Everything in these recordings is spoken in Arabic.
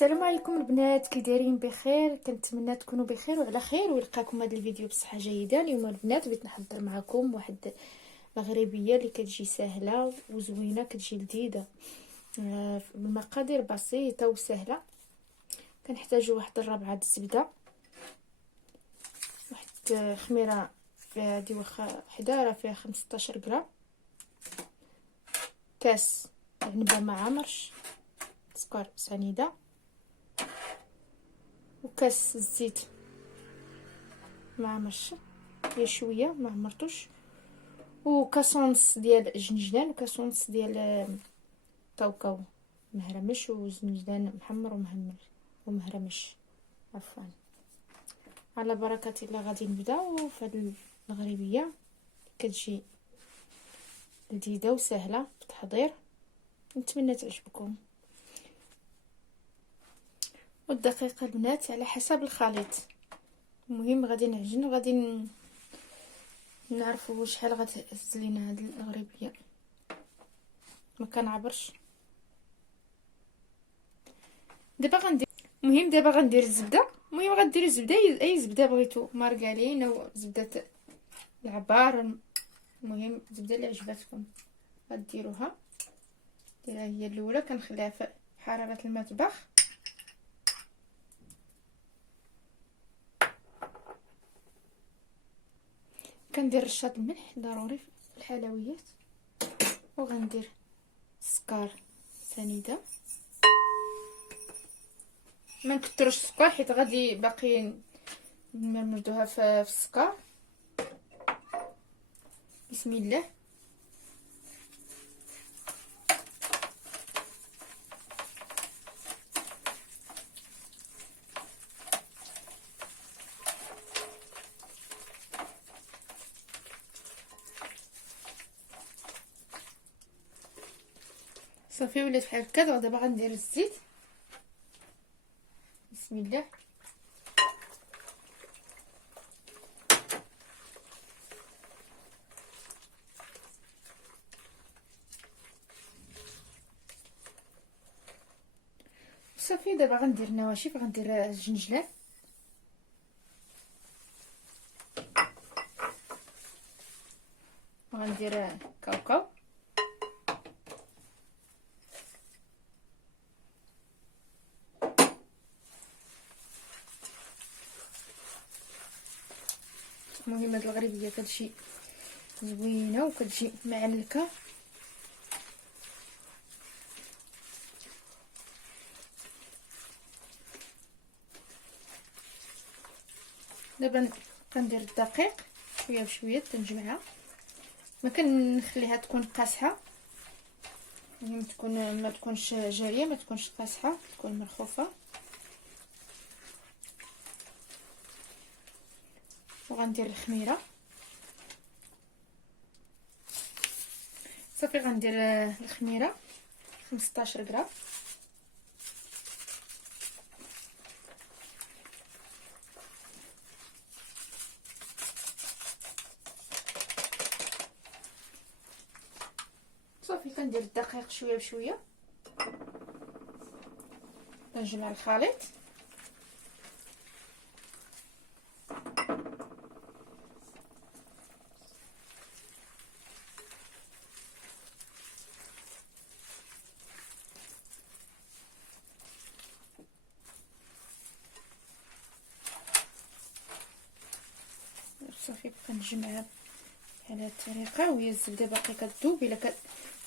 السلام عليكم البنات، كي دايرين؟ بخير، كنتمنى تكونوا بخير وعلى خير ويلقاكم هذا الفيديو بصحه جيده. اليوم البنات بغيت نحضر معكم واحد مغربيه اللي كتجي سهله وزوينه، كتجي لذيذه بالمقادير بسيطه وسهله. كنحتاجوا واحد الربعه د الزبده، واحد خميره فيها هادي واخا حدا راه فيها 15 غرام، كاس عنبه مع عمرش، سكر سنيده، وكاس الزيت مع مرشه هي شويه ما عمرتوش، وكاسونس ديال جنجلان وكاسونس ديال كاوكاو مهرمش، وزنجلان محمر ومهرمش عفوا. على بركه الله غادي نبداو في هذه المغربيه، كتجي لذيذه وسهله في التحضير، نتمنى تعجبكم. والدقيقه البنات على حسب الخليط، المهم غادي نعجن وغادي نعرفوا شحال غتهز لينا هذه المغربيه. ما كنعبرش دابا غندير، المهم دابا غندير الزبده. المهم غديروا الزبده اي زبده بغيتو، مارغرين او زبده العبار، المهم الزبده اللي عجبتكم غديروها. هي الاولى كنخليها في حراره المطبخ. كندير رشه الملح ضروري في الحلويات، وغندير السكر سنيده. ما نكثروش السكر حيت غادي باقي نمردوها في السكر. بسم الله. صافي ولات بحال هكا. دابا غندير الزيت. بسم الله. صافي دابا غندير النواشف، غندير الجنجلان، وغندير كاوكاو، المهم هاد الغريبيه كتجي زوينه وكتجي معلكه. دابا كندير الدقيق شويه بشويه تنجمعها، ما كنخليها تكون قاصحه، المهم تكون ما تكونش جاريه، ما تكونش قاصحه، تكون مرخوفه. وغندير الخميره. صافي غندير الخميره 15 غرام. صافي كندير الدقيق شويه بشويه، كنجمع الخليط. صافي كنجمعها بهذه الطريقه، وهي الزبده باقي كتذوب. الا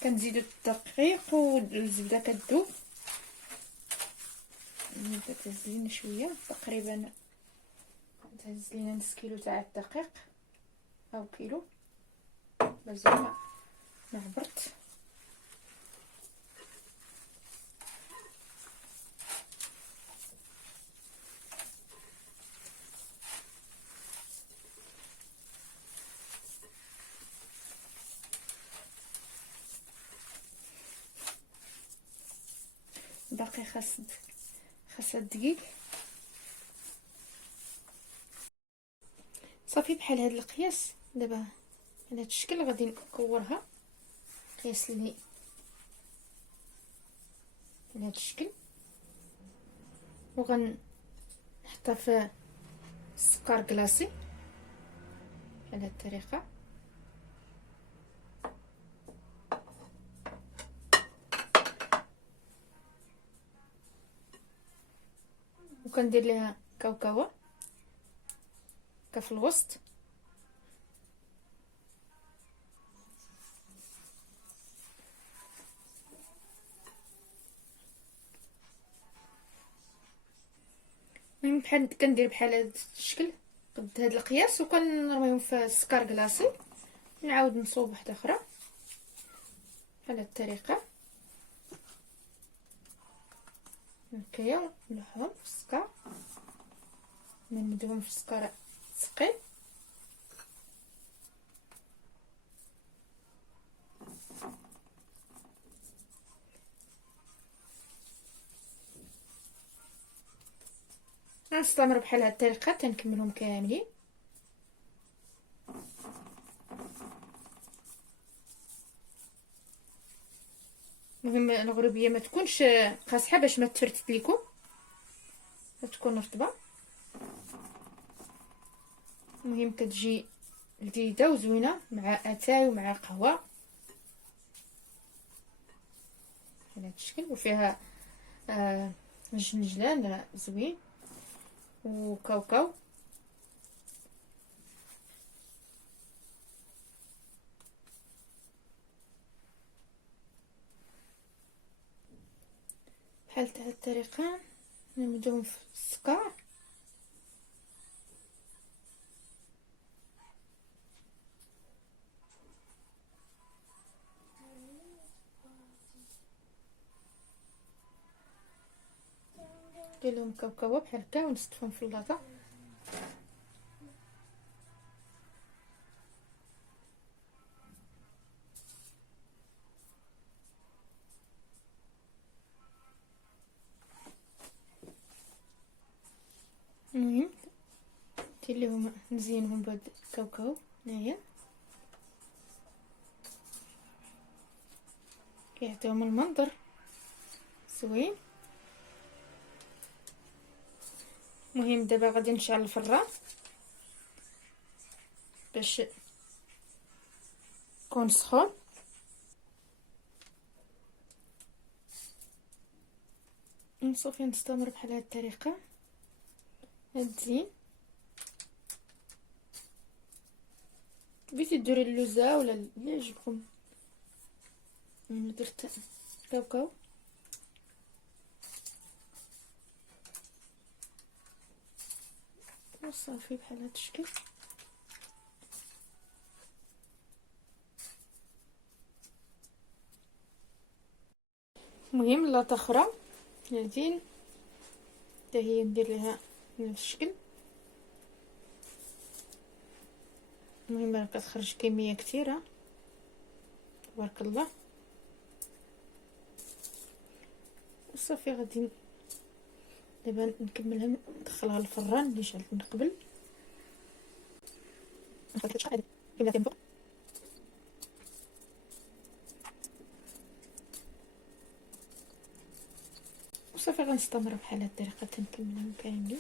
كنزيدوا الدقيق والزبده كتذوب. كتهز لينا شويه، تقريبا تهز لينا نص كيلو تاع الدقيق او كيلو، مازال ما عبرت. باقي خاص الدقيق. صافي بحال هذا القياس. دابا على هذا الشكل غادي نكورها، قياس لي على هذا الشكل. وغنحطها في السكر كلاصي بهذه الطريقه. وكندير ليها كاوكاو في الوسط. بحال كندير بحال هذا الشكل قد هذا القياس، وكنرميهم في السكر كلاصي. نعاود نصوب واحده اخرى بهذه الطريقه هكايا، نلوحهم في السكر، نمدهم في السكر ثقيل. غنستمر بحال هاد الطريقه تنكملهم كاملين. المهم الغروبيه ما تكونش قاصحه باش ما تفرتت لكم، تكون رطبه. المهم كتجي لذيذه وزوينه مع اتاي ومع قهوه بهذا الشكل. وفيها جنجلان زوين وكاوكاو. بحال هاد الطريقه نمدهم في السكر. ندير لهم كاوكاو بحال هكا ونصطفهم في اللاطه. المهم ندير لهم نزينهم بهاد الكاوكاو هنايا، كيعطيهم المنظر زوين. المهم دابا غادي نشعل الفران باش يكون سخون. صافي نستمر بحال هاد الطريقه هاد الزين. بغيتي ديروا اللوزه ولا اللي يعجبكم. انا درت كاوكاو وصافي بحال هاد الشكل. المهم لاطه اخرى هادين حتى هي ندير ليها نفس الشكل. المهم راه كتخرج كميه كثيره تبارك الله. وصافي غادي دابا نكملها ندخلها للفران اللي شعلت من قبل. نخليها تشقق هذه كملها من فوق. وصافي غنستمر بحال هاد الطريقه تنكملهم كاملين.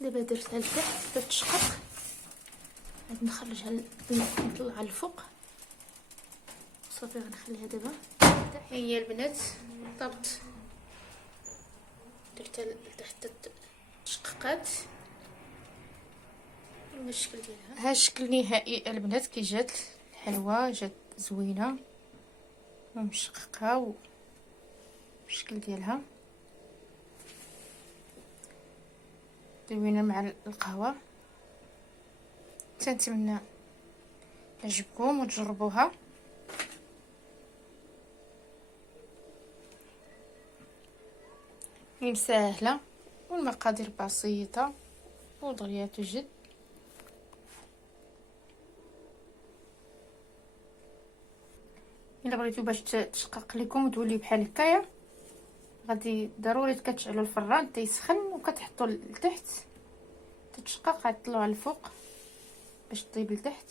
دابا درتها لتحت تتشقق، غادي نخرجها نطلعها للفوق. صافي غنخليها دابا. هي البنات بالضبط درتها لتحت تشققات. الشكل ديالها ها الشكل النهائي البنات كي جات الحلوه، جات زوينه ومشققه والشكل ديالها زوينه مع القهوه. تنتمنى يعجبكم وتجربوها. هي سهله والمقادير بسيطه ودغيات جد. الا بغيتو باش تشقق لكم وتولي بحال هكايا غادي ضروري كتشعلوا الفران تيسخن وكتحطوا لتحت تتشقق، عاد طلعوها الفوق باش طيب لتحت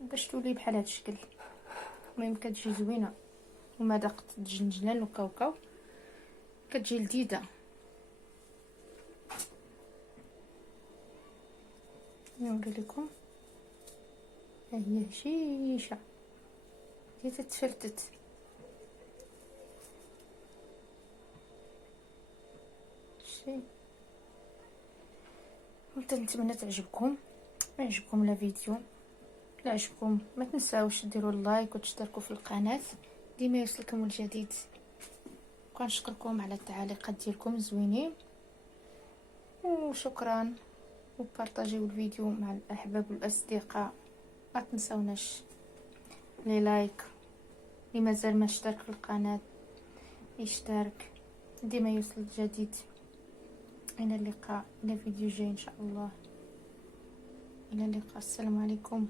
باش تولي بحال هاد الشكل. المهم كتجي زوينه ومذاق الجنجلان وكاوكاو، كتجي لذيذه. نوري لكم، ها هي هشيشه هي تتفلتت. شي نتمنى تعجبكم. عجبكم لا فيديو، لا عجبكم ما تنساوش ديروا اللايك وتشتركوا في القناه ديما يوصلكم الجديد. وكنشكركم على التعليقات ديالكم زوينين، وشكرا. وبارطاجيو الفيديو مع الاحباب والاصدقاء. ما تنساوناش لي لايك. اللي مازال ما اشترك في القناه يشترك ديما يوصل الجديد. الى اللقاء، الى فيديو جاي ان شاء الله. الى اللقاء، السلام عليكم.